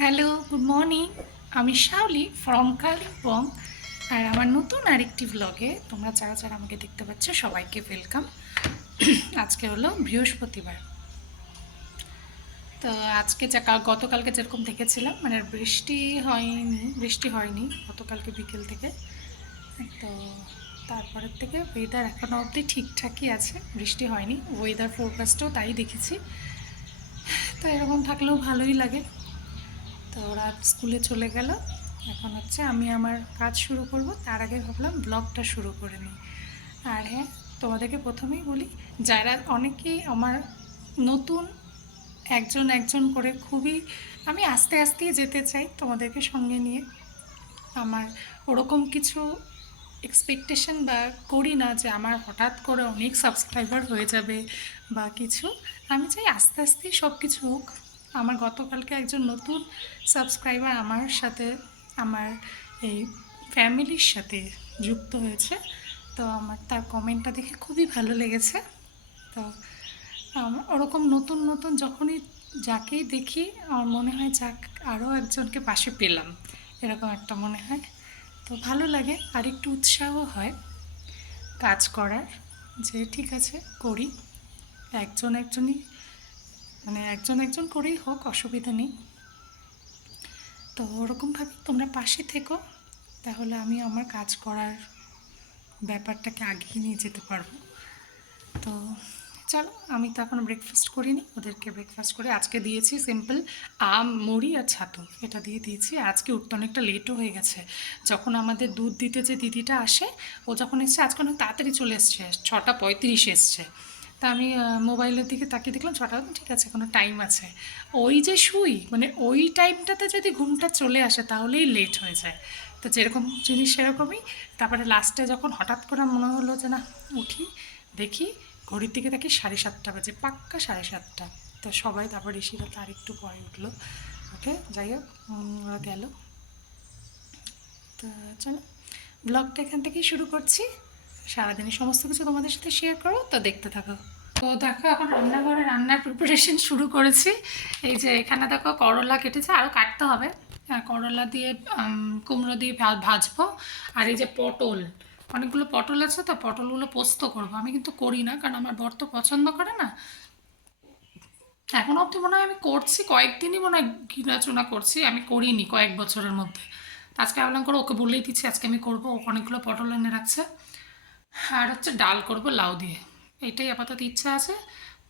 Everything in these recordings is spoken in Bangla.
হ্যালো গুড মর্নিং আমি শাওলি ফ্রম কালিম্পং আর আমার নতুন আরেকটি ব্লগে তোমরা যারা যারা আমাকে দেখতে পাচ্ছ, সবাইকে ওয়েলকাম আজকে হলো বৃহস্পতিবার। তো আজকে যা গতকালকে যেরকম দেখেছিলাম মানে বৃষ্টি হয়নি বৃষ্টি হয়নি গতকালকে বিকেল থেকে। তো তারপরের থেকে ওয়েদার এখনও অবধি ঠিকঠাকই আছে, বৃষ্টি হয়নি ওয়েদার ফোরকাস্টও তাই দেখেছি। তো এরকম থাকলেও ভালোই লাগে। তো ওরা স্কুলে চলে গেল। এখন হচ্ছে আমি আমার কাজ শুরু করব। তার আগে ভাবলাম ব্লগটা শুরু করে নিই। আর হ্যাঁ তোমাদেরকে প্রথমেই বলি, যারা অনেকেই আমার নতুন একজন একজন করে খুবই, আমি আস্তে আস্তেই যেতে চাই তোমাদেরকে সঙ্গে নিয়ে। আমার ওরকম কিছু এক্সপেকটেশন বা করি না যে আমার হঠাৎ করে অনেক সাবস্ক্রাইবার হয়ে যাবে বা কিছু। আমি চাই আস্তে আস্তেই সব কিছু হোক। আমার গতকালকে একজন নতুন সাবস্ক্রাইবার আমার সাথে, আমার এই ফ্যামিলির সাথে যুক্ত হয়েছে। তো আমার, তার কমেন্টটা দেখে খুবই ভালো লেগেছে। তো ওরকম নতুন নতুন যখনই যাকেই দেখি, আমার মনে হয় যাক আরও একজনকে পাশে পেলাম। এরকম একটা মনে হয়। তো ভালো লাগে আর একটু উৎসাহ হয় কাজ করার যে ঠিক আছে, করি। একজন একজনই মানে একজন একজন করেই হোক, অসুবিধা নেই। তো ওরকমভাবে তোমরা পাশে থেকো, তাহলে আমি আমার কাজ করার ব্যাপারটাকে আগিয়ে নিয়ে যেতে পারব। তো চলো, আমি তো এখনও ব্রেকফাস্ট করিনি, ওদেরকে ব্রেকফাস্ট করে আজকে দিয়েছি সিম্পল আম, মুড়ি আর ছাতু। এটা দিয়ে দিয়েছি, আজকে উঠতে অনেকটা লেটও হয়ে গেছে। যখন আমাদের দুধ দিতে যে দিদিটা আসে, ও যখন এসছে, আজকে অনেক তাড়াতাড়ি চলে এসছে, ছটা পঁয়ত্রিশ এসছে। তা আমি মোবাইলের দিকে তাকিয়ে দেখলাম ছটা ঠিক আছে, কোনো টাইম আছে। ওই যে শুই মানে ওই টাইমটাতে যদি ঘুমটা চলে আসে, তাহলেই লেট হয়ে যায়। তো যেরকম জিনিস সেরকমই। তারপরে লাস্টে যখন হঠাৎ করে মনে হলো যে, না, উঠি, দেখি, ঘড়ির দিকে দেখি সাড়ে সাতটা বাজে, পাক্কা সাড়ে সাতটা। তো সবাই, তারপর ঋষিরা তার একটু পরে উঠল। ওকে, যাই হোক ওরা গেল। তো চলো, ব্লগটা এখান থেকেই শুরু করছি। সারাদিনের সমস্ত কিছু তোমাদের সাথে শেয়ার করো তো দেখতে থাকো। তো দেখো এখন রান্নাঘরে রান্নার প্রিপারেশন শুরু করেছি। এই যে এখানে দেখো করলা কেটেছে আরও কাটতে হবে। হ্যাঁ, করলা দিয়ে কুমড়ো দিয়ে ভাজবো। আর এই যে পটল অনেকগুলো পটল আছে তো পটলগুলো পোস্ত করব। আমি কিন্তু করি না কারণ আমার বর তো পছন্দ করে না। এখন অবধি মনে হয় আমি করছি কয়েকদিনই মনে হয় ঘিনাচুনা করছি আমি করিনি কয়েক বছরের মধ্যে। আজকে ভাবলাম করে ওকে বলেই দিচ্ছি আজকে আমি করব। অনেকগুলো পটল এনে রাখছে। আর হচ্ছে ডাল করব লাউ দিয়ে। এইটাই আপাতত ইচ্ছা আছে।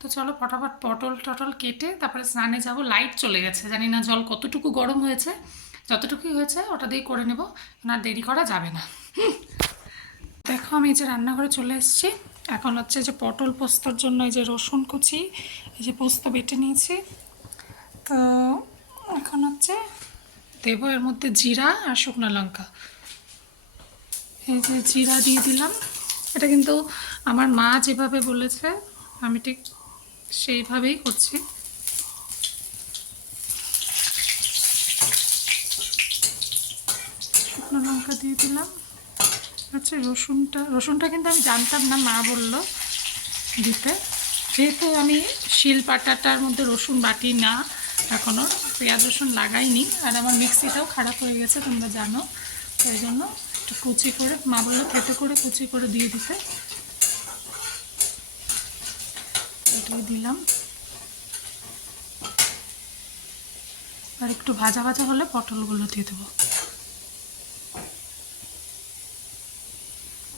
তো চলো ফটাফট পটল টটল কেটে তারপরে স্নানে যাব। লাইট চলে গেছে। জানি না জল কতটুকু গরম হয়েছে। যতটুকুই হয়েছে ওটা দিয়ে করে নেব। না দেরি করা যাবে না। দেখো আমি এই যে রান্নাঘরে চলে এসেছি। এখন হচ্ছে যে পটল পোস্তর জন্য এই যে রসুন কুচি, এই যে পোস্ত বেটে নিয়েছি। তো এখন হচ্ছে দেবো এর মধ্যে জিরা আর শুকনো লঙ্কা। এই যে জিরা দিয়ে দিলাম। এটা কিন্তু আমার মা যেভাবে বলেছে, আমি ঠিক সেইভাবেই করছি। শুকনো লঙ্কা দিয়ে দিলাম। হচ্ছে রসুনটা রসুনটা কিন্তু আমি জানতাম না মা বলল দিতে। যেহেতু আমি শিল পাটাটার মধ্যে রসুন বাটি না এখনও পেঁয়াজ রসুন লাগাইনি, আর আমার মিক্সিটাও খারাপ হয়ে গেছে, তোমরা জানো, সেই জন্য একটু কুচি করে, মা বলল খেতে করে কুচি করে দিয়ে দিতে। দিলাম। আর একটু ভাজা ভাজা হলে পটলগুলো দিয়ে দেবো।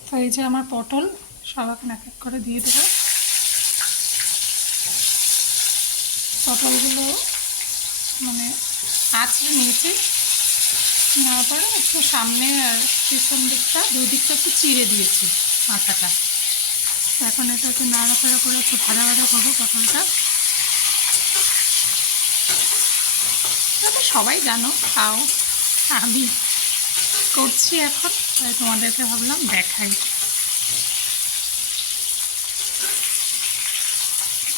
তো এই যে আমার পটল সব এখন এক এক করে দিয়ে দেবো। পটলগুলো মানে আঁচড়ে নিয়েছি। নেওয়ার পরে একটু সামনে আর পিছন দিকটা, দুই দিকটা একটু চিড়ে দিয়েছি মাথাটা। এখন এটাকে নাড়াচাড়া করে একটু ভাজা ভাজা করব পটলটা সবাই জানো, তাও আমি করছি এখন, তাই তোমাদেরকে ভাবলাম দেখাই।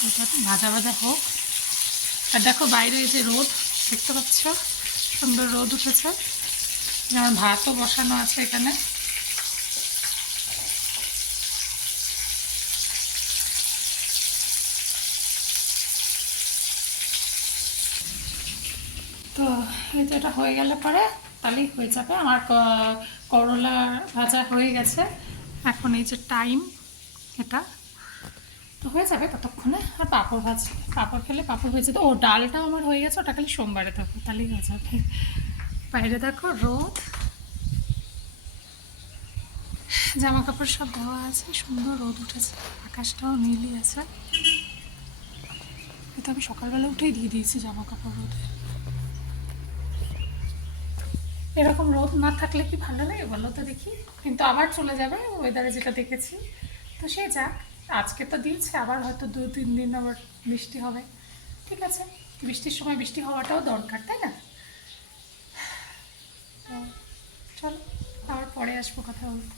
এটা ভাজা ভাজা হোক। আর দেখো বাইরে যে রোদ, দেখতে পাচ্ছ? সুন্দর রোদ উঠেছে। আমার ভাতও বসানো আছে এখানে। তো এই যে এটা হয়ে গেলে পরে তাহলেই হয়ে যাবে। আমার করলা ভাজা হয়ে গেছে। এখন এই যে টাইম এটা। তো হয়ে যাবে ততক্ষণে। আর পাঁপড় ভাজ পাঁপড় খেলে পাঁপড় হয়ে যেত। ও ডালটা আমার হয়ে গেছে, ওটা খালি সোমবারে থাকবে তাহলেই হয়ে যাবে। বাইরে দেখো রোদ। জামা কাপড় সব দেওয়া আছে, সুন্দর রোদ উঠেছে, আকাশটাও নীলই আছে। এটা আমি সকালবেলা উঠেই দিয়ে দিয়েছি জামা কাপড় রোদে। এরকম রোদ না থাকলে কি ভালো লাগে বলো তো দেখি? কিন্তু আবার চলে যাবে ওয়েদারে যেটা দেখেছি। তো সে যাক, আজকে তো দিয়েছে, আবার হয়তো দু তিন দিন আবার বৃষ্টি হবে। ঠিক আছে, বৃষ্টির সময় বৃষ্টি হওয়াটাও দরকার, তাই না? চলো আবার পরে আসব কথা বলতে।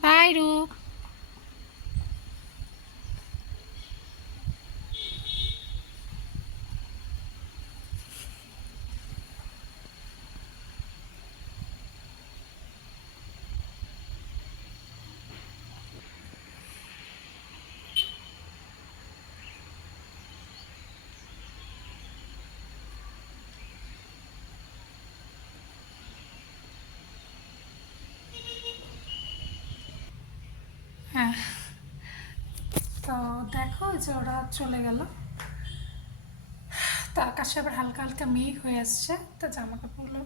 বাই রূপ হ্যাঁ তো দেখো যে ওরা চলে গেল। তো আকাশে আবার হালকা হালকা মেঘ হয়ে আসছে। তো জামা কাপড়গুলো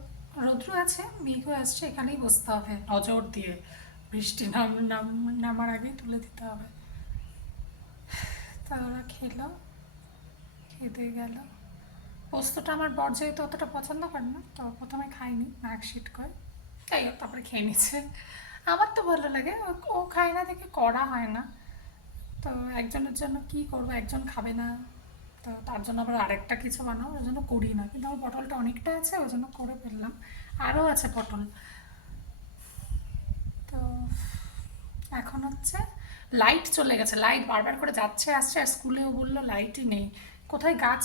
রৌদ্র আছে মেঘ হয়ে আসছে, এখানেই বসতে হবে নজর দিয়ে। বৃষ্টি নাম নাম, নামার আগেই তুলে দিতে হবে। তা ওরা খেলো, খেতে গেল। পোস্তটা আমার বর যেহেতু অতটা পছন্দ করে না, তো প্রথমে খাইনি মার্কশিট করে। তাই তারপরে খেয়ে নিচ্ছে আমার তো ভালো লাগে, ও খায় না দেখে করা হয় না। তো একজনের জন্য কি করব? একজন খাবে না। তো তার জন্য আবার আরেকটা কিছু বানাবো ওই জন্য করি না। কিন্তু আমার পটলটা অনেকটা আছে ওই জন্য করে ফেললাম। আরও আছে পটল। তো এখন হচ্ছে লাইট চলে গেছে। লাইট বারবার করে যাচ্ছে, আসছে, আর স্কুলেও বলল লাইটই নেই। কোথায় গাছ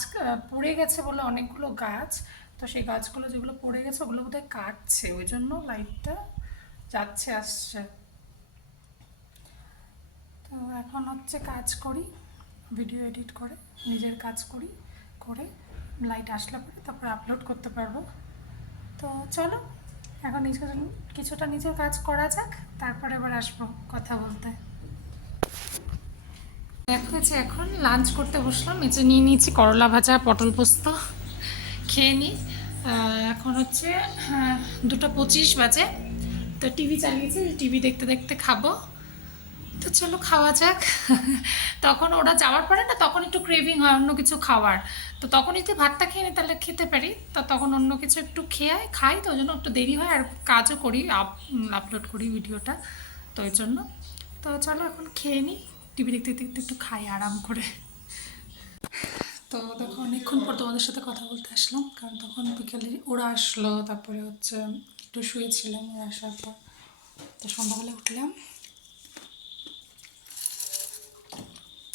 পড়ে গেছে বলে অনেকগুলো গাছ। তো সেই গাছগুলো যেগুলো পড়ে গেছে, ওগুলো বোধহয় কাটছে। ওই জন্য লাইটটা যাচ্ছে, আসছে। তো এখন হচ্ছে কাজ করি ভিডিও এডিট করে, নিজের কাজ করি, করে লাইট আসলে পরে তারপরে আপলোড করতে পারব। তো চলো, এখন নিজের কিছুটা নিজের কাজ করা যাক, তারপরে আবার আসব কথা বলতে। দেখো যে এখন লাঞ্চ করতে বসলাম যে নিয়ে নিয়েছি করলা ভাজা, পটল পোস্ত, খেয়ে নিই এখন হচ্ছে দুটো পঁচিশ বাজে। তো টিভি চালিয়েছি টিভি দেখতে দেখতে খাব। তো চলো খাওয়া যাক। তখন ওরা যাওয়ার পরে না তখন একটু ক্রেভিং হয় অন্য কিছু খাওয়ার। তো তখন যদি ভাতটা খেয়ে নিই তাহলে খেতে পারি। তো তখন অন্য কিছু একটু খেয়ে খাই তো ওই জন্য একটু দেরি হয় আর কাজও করি, আপ আপলোড করি ভিডিওটা। তো ওই জন্য। তো চলো এখন খেয়ে নিই। টিভি দেখতে দেখতে একটু খাই আরাম করে। তো দেখো অনেকক্ষণ পর তোমাদের সাথে কথা বলতে আসলাম। কারণ তখন বিকেলে ওরা আসলো, তারপরে হচ্ছে একটু শুয়েছিলাম আসার পর। তো সন্ধ্যাবেলা উঠলাম।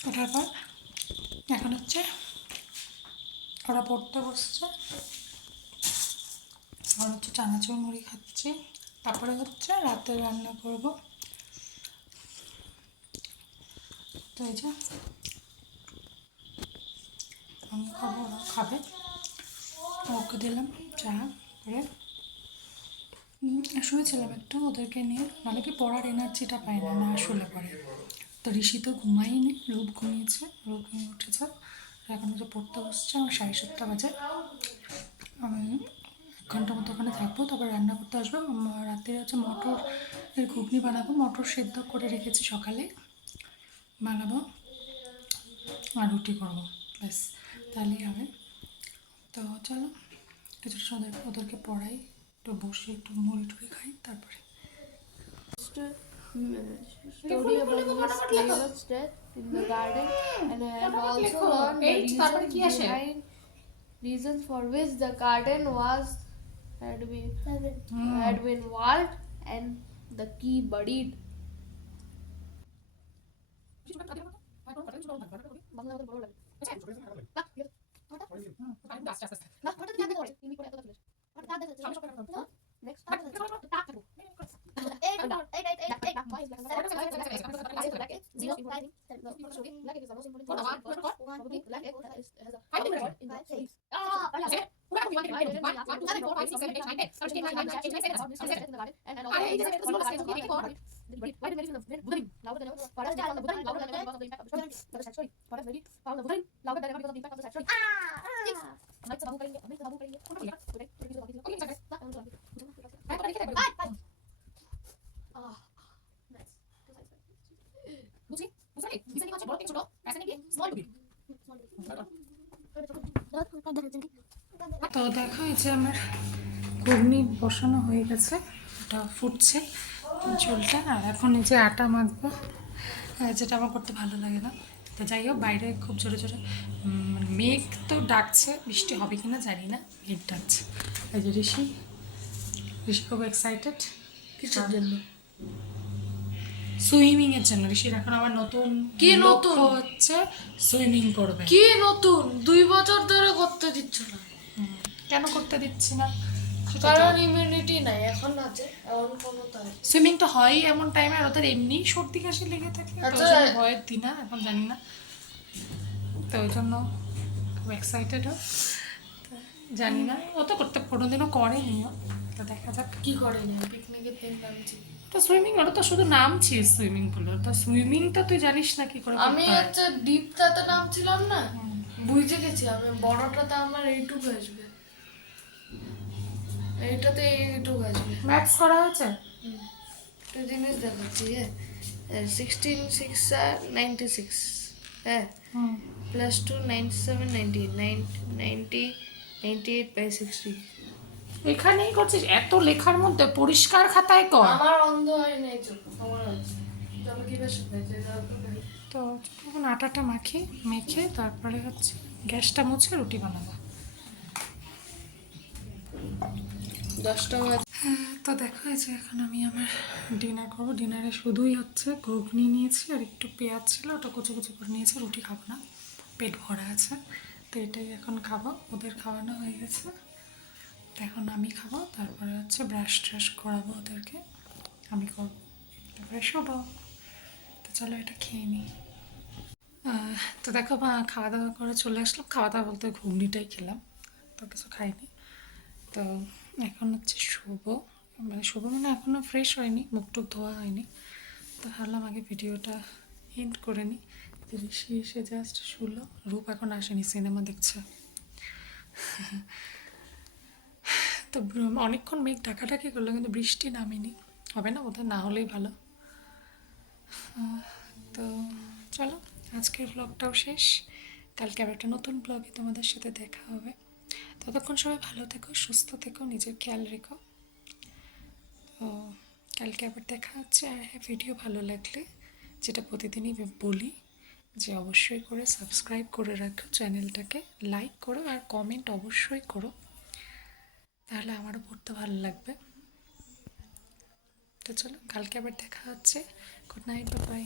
ওঠার পর এখন হচ্ছে ওরা পড়তে বসছে। আর হচ্ছে চানাচুর মুড়ি খাচ্ছি। তারপরে হচ্ছে রাতে রান্না করব। তো এই যে আমি খাব, ওরা খাবে। ওকে দিলাম চা করে। শুয়েছিলাম একটু ওদেরকে নিয়ে। মানে কি পড়ার এনার্জিটা পায় না না শুলে পরে। তো ঋষি তো ঘুমাইনি রূপ ঘুমিয়েছে রূপ ঘুমিয়ে উঠেছে। এখন হচ্ছে পড়তে বসছে আমার সাড়ে সাতটা বাজে। আমি এক ঘণ্টা মতো ওখানে থাকব তারপর রান্না করতে আসব। উম, রাতে হচ্ছে মটর এর ঘুগনি বানাবো মটর সেদ্ধ করে রেখেছি সকালে। বানাবো আর রুটি করব ব্যাস তাহলেই হবে। তো চলো কিছুটা ওদের ওদেরকে পড়াই একটু বসে একটু মুড়ি টুড়ি খাই তারপরে। story about Miss Cleaver's death in the garden and I have also লেখো। learned the Eight, তারপরে reasons কি আসে? behind reasons for which the garden was had been had been walled and the key buried. Bangla কথা বড় লাগে নেক্সট करेंगे বুঝি? বুঝলি ডিজাইনিং হচ্ছে বড় ছোট? প্যাশনে গিয়ে? স্মল টু বিগ তো দেখো এই যে আমার ঘুগনি বসানো হয়ে গেছে। ওটা ফুটছে ঝোলটা আর এখন এই যে আটা মাখবো। আহ, যেটা আমার করতে ভালো লাগে না। তো যাই হোক বাইরে খুব জোরে জোরে মানে মেঘ তো ডাকছে বৃষ্টি হবে কি না জানি না মেঘ ডাকছে। এই যে ঋষি ঋষি খুব এক্সাইটেড কিসের জন্য। সুইমিং এর জন্য। ঋষির এখন আবার নতুন কি নতুন? হচ্ছে সুইমিং করবে। কি নতুন? দুই বছর ধরে করতে দিচ্ছ না। কেন করতে দিচ্ছি না? কারণ ইমিউনিটি নাই এখন আছে এখন ক্ষমতা আছে। সুইমিং তো হয়ই এমন টাইমে আর ওদের এমনি সর্দি কাশি লেগে থাকে আচ্ছা। ভয়ের দিন না এখন জানি না। তো ওই জন্য খুব এক্সাইটেড ও। তো জানি না। ও তো করতে কোনোদিনও করেনি। তো দেখা যাক। কি করেনি? পিকনিকের দিন নামছি তো সুইমিং ওটা তো শুধু নামছিস সুইমিং পুলে। তো সুইমিংটা তুই জানিস না কি করে আমি। হচ্ছে ডিপটাতে নামছিলাম না বুঝতে গেছি আমি বড়টাতে আমার এইটুকু আসবে। এইটাতে এইটুকু আসবে। ম্যাথস করা হয়েছে? একটা জিনিস দেখাচ্ছি হ্যাঁ সিক্সটিন সিক্স আর নাইনটি সিক্স হ্যাঁ plus two ninety seven ninety nine ninety ninety eight by sixty এখানেই করছিস? এত লেখার মধ্যে পরিষ্কার খাতায় কর। আমার অন্ধ হয় নাই চোখ আমার তো এখন আটাটা মাখি মেখে তারপরে হচ্ছে গ্যাসটা মুছে রুটি বানাবো। দশটা হ্যাঁ, তো দেখো যে এখন আমি আমার ডিনার করব। ডিনারে শুধুই হচ্ছে ঘুগনি নিয়েছি আর একটু পেঁয়াজ ছিল ওটা কুচি কুচি করে নিয়েছি রুটি খাব না পেট ভরা আছে তো এটাই এখন খাব। ওদের খাওয়ানো হয়ে গেছে। এখন আমি খাব, তারপরে হচ্ছে ব্রাশ ট্রাশ করাবো ওদেরকে। আমি করব। তারপরে শোবো। তো চলো এটা খেয়ে নিই তো দেখো খাওয়া দাওয়া করে চলে আসলাম। খাওয়া দাওয়া বলতে ঘুগনিটাই খেলাম। তো কিছু খাইনি। তো এখন হচ্ছে শুভ মানে শুভ মানে এখনও ফ্রেশ হয়নি মুখ টুক ধোয়া হয়নি। তো ভাবলাম আগে ভিডিওটা এন্ড করে নিই ঋষি এসে জাস্ট শুলো। রূপ এখন আসেনি, সিনেমা দেখছে। তো অনেকক্ষণ মেঘ ডাকাডাকি করল, কিন্তু বৃষ্টি নামেনি। হবে না বোধহয়? না হলেই ভালো। তো চলো, আজকের ব্লগটাও শেষ। কালকে আবার একটা নতুন ব্লগে তোমাদের সাথে দেখা হবে। ততক্ষণ সবাই ভালো থেকো, সুস্থ থেকো, নিজের খেয়াল রেখো। তো কালকে আবার দেখা হচ্ছে। আর হ্যাঁ ভিডিও ভালো লাগলে, যেটা প্রতিদিনই বলি, যে অবশ্যই করে সাবস্ক্রাইব করে রাখো চ্যানেলটাকে। লাইক করো আর কমেন্ট অবশ্যই করো। তাহলে আমারও পড়তে ভালো লাগবে। তো চলো কালকে আবার দেখা হচ্ছে। Good night bye